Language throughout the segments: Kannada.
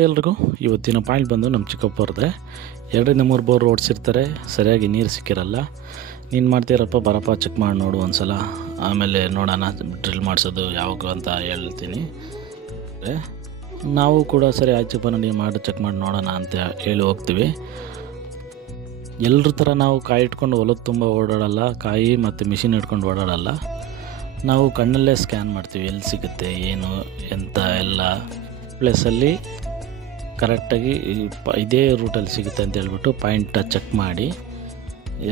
ಎಲ್ರಿಗೂ ಇವತ್ತಿನ ಪಾಯಿಂಟ್ ಬಂದು ನಮ್ಮ ಚಿಕ್ಕಪ್ಪವ್ರದ್ದೆ. 2-3 ಬೋರ್ ಓಡಿಸಿರ್ತಾರೆ, ಸರಿಯಾಗಿ ನೀರು ಸಿಕ್ಕಿರಲ್ಲ. ನೀನು ಮಾಡ್ತೀರಪ್ಪ, ಬರಪ್ಪ ಚೆಕ್ ಮಾಡಿ ನೋಡು ಒಂದ್ಸಲ, ಆಮೇಲೆ ನೋಡೋಣ ಡ್ರಿಲ್ ಮಾಡಿಸೋದು ಯಾವಾಗ ಅಂತ ಹೇಳ್ತೀನಿ. ನಾವು ಕೂಡ ಸರಿ ಆಯ್ತಪ್ಪ ನೋಡಿ ಮಾಡಿ ಚೆಕ್ ಮಾಡಿ ನೋಡೋಣ ಅಂತ ಹೇಳಿ ಹೋಗ್ತೀವಿ. ಎಲ್ಲರ ಥರ ನಾವು ಕಾಯಿ ಇಟ್ಕೊಂಡು ಹೊಲದ ತುಂಬ ಓಡಾಡಲ್ಲ, ಕಾಯಿ ಮತ್ತು ಮಿಷಿನ್ ಇಟ್ಕೊಂಡು ಓಡಾಡಲ್ಲ. ನಾವು ಕಣ್ಣಲ್ಲೇ ಸ್ಕ್ಯಾನ್ ಮಾಡ್ತೀವಿ, ಎಲ್ಲಿ ಸಿಗುತ್ತೆ ಏನು ಎಂತ ಎಲ್ಲ ಪ್ಲೇಸಲ್ಲಿ ಕರೆಕ್ಟಾಗಿ ಇದೇ ರೂಟಲ್ಲಿ ಸಿಗುತ್ತೆ ಅಂತ ಹೇಳ್ಬಿಟ್ಟು ಪಾಯಿಂಟ ಚೆಕ್ ಮಾಡಿ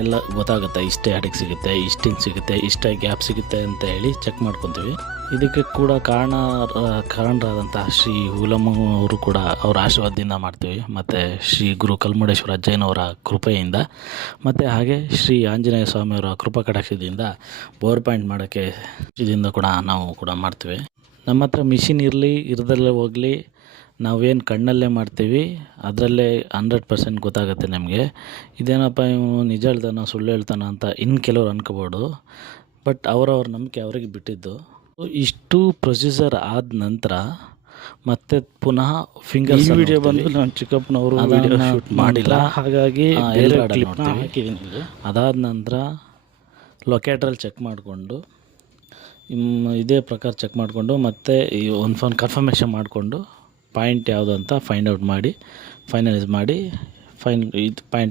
ಎಲ್ಲ ಗೊತ್ತಾಗುತ್ತೆ. ಇಷ್ಟೇ ಅಡಿಗೆ ಸಿಗುತ್ತೆ, ಇಷ್ಟಿಂದ ಸಿಗುತ್ತೆ, ಇಷ್ಟೇ ಗ್ಯಾಪ್ ಸಿಗುತ್ತೆ ಅಂತ ಹೇಳಿ ಚೆಕ್ ಮಾಡ್ಕೊತೀವಿ. ಇದಕ್ಕೆ ಕೂಡ ಕಾರಣರಾದಂಥ ಶ್ರೀ ಹುಲಮ್ಮ ಅವರು ಕೂಡ ಅವರ ಆಶೀರ್ವಾದದಿಂದ ಮಾಡ್ತೀವಿ, ಮತ್ತು ಶ್ರೀ ಗುರು ಕಲ್ಮಡೇಶ್ವರ ಜೈನವರ ಕೃಪೆಯಿಂದ, ಮತ್ತು ಹಾಗೆ ಶ್ರೀ ಆಂಜನೇಯ ಸ್ವಾಮಿಯವರ ಕೃಪಾ ಕಟಾಕ್ಷದಿಂದ ಬೋರ್ ಪಾಯಿಂಟ್ ಮಾಡೋಕ್ಕೆ ಇದರಿಂದ ಕೂಡ ನಾವು ಕೂಡ ಮಾಡ್ತೀವಿ. ನಮ್ಮ ಹತ್ರ ಮಿಷಿನ್ ಇರಲಿ ಇರದಲ್ಲೇ ಹೋಗಲಿ, ನಾವೇನು ಕಣ್ಣಲ್ಲೇ ಮಾಡ್ತೀವಿ, ಅದರಲ್ಲೇ 100% ಗೊತ್ತಾಗುತ್ತೆ ನಮಗೆ. ಇದೇನಪ್ಪ ಇವನು ನಿಜ ಹೇಳ್ತಾನ ಸುಳ್ಳು ಹೇಳ್ತಾನ ಅಂತ ಕೆಲವ್ರು ಅನ್ಕೋಬೋದು. ಬಟ್ ಅವರವ್ರ ನಂಬಿಕೆ ಅವರಿಗೆ ಬಿಟ್ಟಿದ್ದು. ಇಷ್ಟು ಪ್ರೊಸೀಜರ್ ಆದ ನಂತರ ಮತ್ತೆ ಪುನಃ ಫಿಂಗರ್ಸ್ ವಿಡಿಯೋ ಬಂದು ನಾನು ಚಿಕ್ಕಪ್ಪನವರು ವಿಡಿಯೋ ಶೂಟ್ ಮಾಡಿಲ್ಲ, ಹಾಗಾಗಿ ಹಾಕಿದ್ದೀನಿ. ಅದಾದ ನಂತರ ಲೊಕೇಟ್ರಲ್ಲಿ ಚೆಕ್ ಮಾಡಿಕೊಂಡು ಇದೇ ಪ್ರಕಾರ ಚೆಕ್ ಮಾಡಿಕೊಂಡು ಮತ್ತೆ ಈ ಒಂದು ಕನ್ಫರ್ಮೇಷನ್ ಮಾಡಿಕೊಂಡು ಪಾಯಿಂಟ್ ಯಾವುದು ಅಂತ ಫೈಂಡ್ ಔಟ್ ಮಾಡಿ ಫೈನಲೈಸ್ ಮಾಡಿ ಇದು ಪಾಯಿಂಟ್